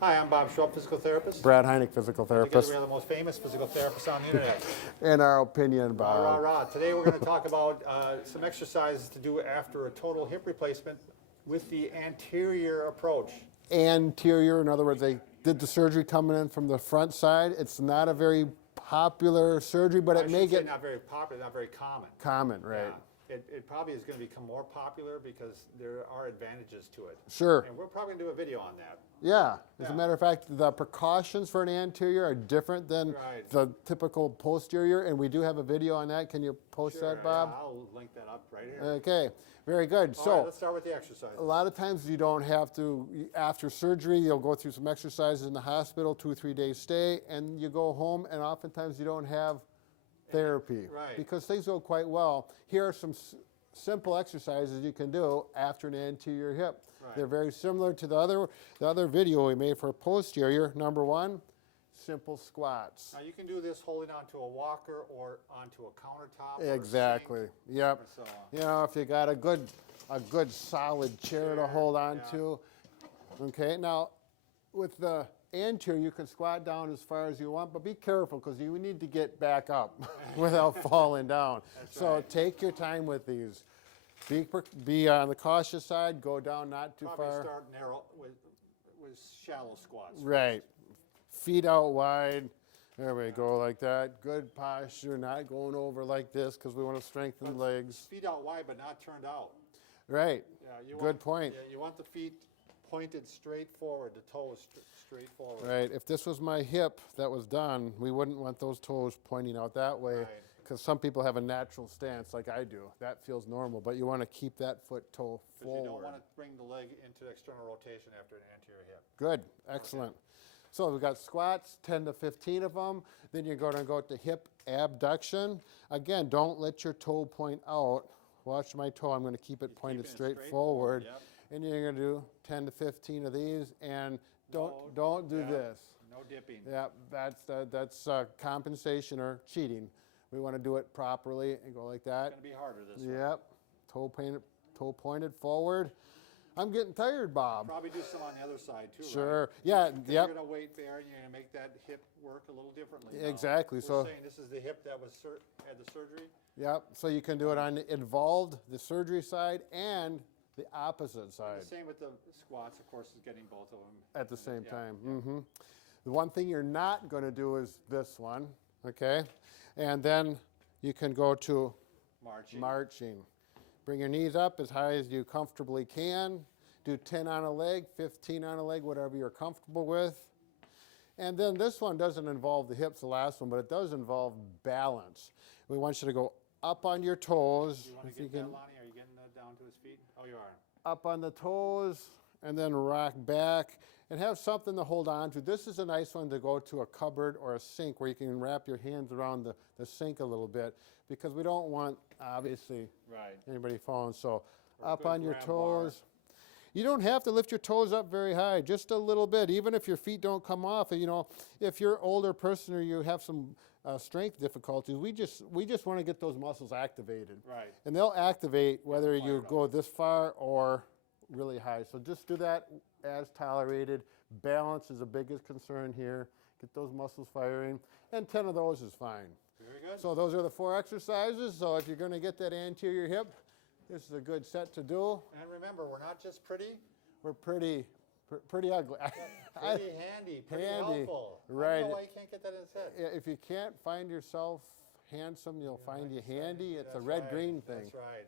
Hi, I'm Bob Schrupp, physical therapist. Brad Heineck, physical Together therapist. we are the most famous physical therapists on the internet. In our opinion, Rah, rah, Bob. rah. Today we're going to talk about some exercises to do after a total hip replacement with the anterior approach. Anterior, in other words, they did the surgery coming in from the front side. It's not a very popular surgery, but it may get not very popular, not very common. common, right? Yeah. It probably is going to become more popular because there are advantages to it. Sure. And we're probably going to do a video on that. Yeah. As Yeah. a matter of fact, the precautions for an anterior are different than Right. the typical posterior, and we do have a video on that. Can you post Sure, that, Bob? yeah, I'll link that up right here. Okay. Very good. All So. right, let's start with the exercises. A lot of times you don't have to, after surgery, you'll go through some exercises in the hospital, 2 or 3 days stay, and you go home, and oftentimes you don't have therapy. Right. Because things go quite well. Here are some simple exercises you can do after an anterior hip. Right. They're very similar to the other video we made for posterior. Number one, simple squats. Now you can do this holding onto a walker or onto a countertop. Or Exactly. a sink Yep. or so on. You know, if you got a good solid chair to hold on yeah. to. Okay, now with the anterior, you can squat down as far as you want, but be careful because you need to get back up without falling down. So right. take your time with these. Be on the cautious side, go down not too Probably far. start narrow with shallow squats. Right. Feet out wide. There we go, like that. Good posture, not going over like this because we want to strengthen the legs. Feet out wide but not turned out. Right. Yeah, Good point. Yeah, you want the feet pointed straight forward, the toes straight forward. Right. If this was my hip that was done, we wouldn't want those toes pointing out that way Right. because some people have a natural stance like I do. That feels normal, but you want to keep that foot toe Because you don't forward. want to bring the leg into external rotation after an anterior hip. Good. Excellent. So we've got squats, 10 to 15 of them. Then you're going to go to hip abduction. Again, don't let your toe point out. Watch my toe. I'm going to keep it pointed keeping it straight straight forward. forward, yep. And you're going to do 10 to 15 of these. And don't do yeah, this. No dipping. Yeah, that's compensation or cheating. We want to do it properly and go like that. It's going to be harder this way. Yep. Toe pointed forward. I'm getting tired, Bob. Probably do some on the other side too, Sure. right? Yeah. Because Yep. you're going to weight bear and you're going to make that hip work a little differently. now. Exactly, We're so- saying this is the hip that was had the surgery. Yep. So you can do it on the surgery side, and the opposite side The same with the squats, of course, is getting both of them. at the same Yeah, time. yeah. The one thing you're not going to do is this one, okay? And then you can go to marching. Bring your knees up as high as you comfortably can. Do 10 on a leg, 15 on a leg, whatever you're comfortable with. And then this one doesn't involve the hips, the last one, but it does involve balance. We want you to go up on your toes. You want to if you get that, can, Lonnie? Are you getting that down to his feet? Oh, you are. up on the toes, and then rock back, and have something to hold on to. This is a nice one to go to a cupboard or a sink where you can wrap your hands around the sink a little bit, because we don't want, obviously, Right. anybody falling. So Or a up good on your grab bar. toes. You don't have to lift your toes up very high, just a little bit, even if your feet don't come off. You know, if you're an older person or you have some strength difficulties, we just want to get those muscles activated. Right. And they'll activate whether you fired up. go this far or really high. So just do that as tolerated. Balance is the biggest concern here. Get those muscles firing, and 10 of those is fine. Very good. So those are the 4 exercises. So if you're going to get that anterior hip, this is a good set to do. And remember, we're not just pretty, We're pretty ugly. pretty handy, pretty Handy, helpful. I right. don't know why you can't get that in his head. If you can't find yourself handsome, you'll find you handy. It's a That's red-green right, thing. That's right.